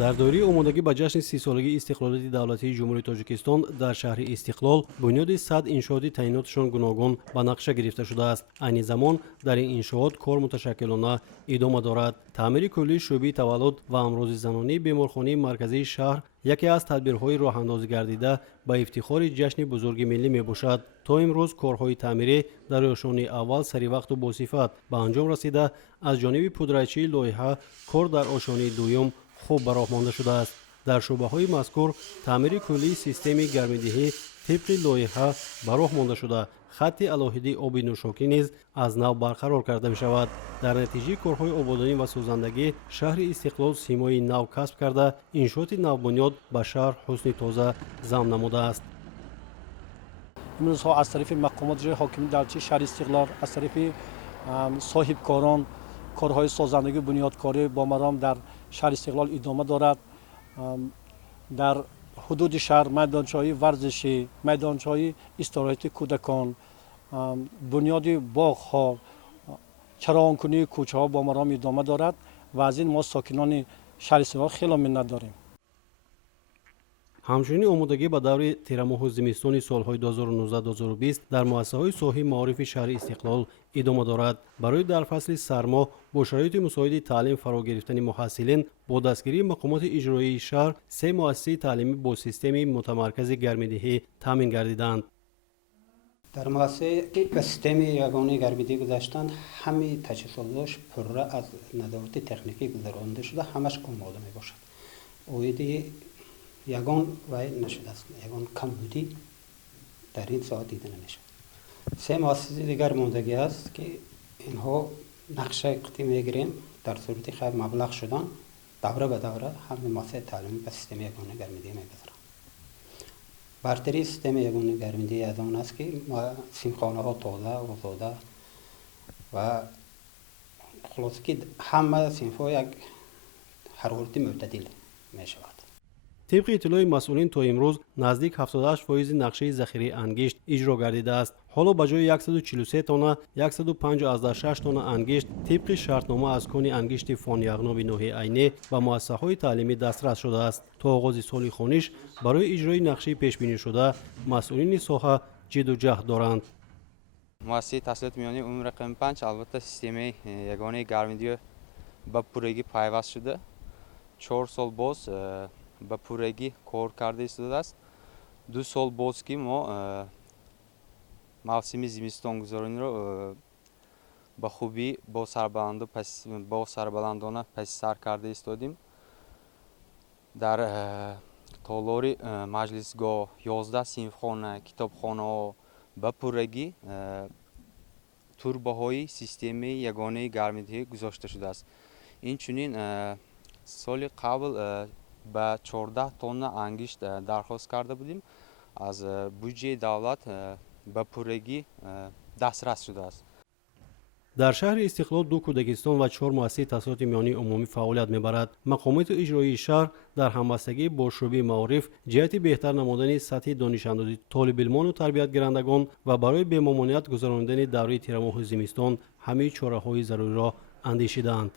дар доираи омодагӣ ба ҷашни 30-солагии истиқлолияти давлатии ҷумҳурии тоҷикистон дар шаҳри Истиқлол бунёди 100 иншооти таъйинотшон гуногун ба нақша гирифта шудааст. Айни замон дар ин иншоот кор муташаккилона идома дорад. таъмири куллии шӯъбаи таваллуд ва амрози занонии беморхонаи марказии шаҳр яке аз тадбирҳои роҳандозӣ гардида ба ифтихори ҷашни бузурги миллӣ мебошад. то имрӯз корҳои таъмирӣ дар ошонаи аввал саривақту босифат ба анҷом расида, аз ҷониби пудратчии лоиҳа кор дар ошонаи дуюм хуб ба роҳ монда шудааст. дар шӯъбаҳои мазкур таъмири куллии системаи гармидиҳӣ тибқи лоиҳа ба роҳ монда шуда, хатти алоҳидии оби нӯшокӣ низ аз нав барқарор карда мешавад. дар натиҷаи корҳои ободонӣ ва сӯзандагӣ шаҳри Истиқлол симои нав касб карда, иншооти навбунёд ба шаҳр ҳусни тоза зам намудааст. имрӯзҳо аз тарафи мақомот ҷои ҳокими давлатии шаҳри Истиқлол, аз тарафи соҳибкорон корҳои созандагӣ бунёдкорӣ бо маром дар шаҳри Истиқлол идома дорад. дар ҳудуди шаҳр майдончаҳои варзишӣ, майдончаҳои истироҳати кӯдакон, бунёди боғҳо, чароғонкунии кӯчаҳо бо маром идома дорад ва аз ин мо сокинони шаҳри Истиқлол хело миннат дорем. ҳамчунин омодагӣ ба даври тирамоҳу зимистони солҳои 2019-2020 дар муассисаҳои соҳаи маорифи шаҳри Истиқлол идома дорад. барои дар фасли сармо бо шароити мусоиди таълим фаро гирифтани муҳассилин бо дастгирии мақомоти иҷроии шаҳр 3 муассисаи таълимӣ бо системаи мутамаркази гармидиҳӣ таъмин гардиданд. дар муассисаи ба системи ягонаи гармидиҳӣ гузаштанд, ҳамаи таҷҳизотҳош пурра аз назорати техникӣ гузаронида шуда, ҳамаш омода мебошад. оиди ягон вай нашудааст, ягон камбудӣ дар ин соат дида намешавад. 3 муассисаи дигар мондагӣ аст ки инҳо нақшаи қитъӣ мегирем, дар сурати хай маблағ шудан давра ба давра ҳама муассисаи таълимӣ ба системаи ягонаи гармидиҳӣ мегузаранд. бартарии системаи ягонаи гармидиҳӣ аз он аст ки симхонаҳо тоза, озода ва хулоса ки ҳама синфҳо як ҳарорати мӯътадил мешавад. طبق اطلاع مسئولین تا امروز نزدیک 78% نقشه ذخیره انگشت اجرا گردیده است. حالا به جای 143 تانه 105.6 تانه انگشت طبق شرطنامه از کان انگشت فان یغناب نوحه عینی و مؤسسه‌های تعلیمی دسترس شده است. تا آغاز سال خوانش برای اجرای نقشه پیش بینی شده مسئولین ساحه جد و جهد دارند. مؤسسه تحصیلات میانی عمومی رقم 5 البته سیستم یگانه گرمایدی به پورگی پیوست شده. 4 سال باز به پورگی کار کرده است. 2 سال باز که ما موسم زمستان گذرانی رو به خوبی با سربلندانه پس سر کرده استادیم. در تالار مجلسگاه 11 صنفخانه کتابخانه به پورگی توربه‌های سیستم یگانه گرمایدی گذاشته شده است. این چنین سال قبل به 14 تن انگشت درخواست کرده بودیم. از بودجه دولت به پورگی دسترس شده است. در شهر استقلال 2 کودکستان و 4 مؤسسه تحصیلات میانی عمومی فعالیت میبرد. مقامات اجرایی شهر در همبستگی با شعبه معارف جهت بهتر نمودن سطح دانش اندازی طالب علمان و تربیت گیرندگان و برای به ممانعت گذراندن دوره تیرماه زمستان همه چاره‌های ضروری را اندیشیدند.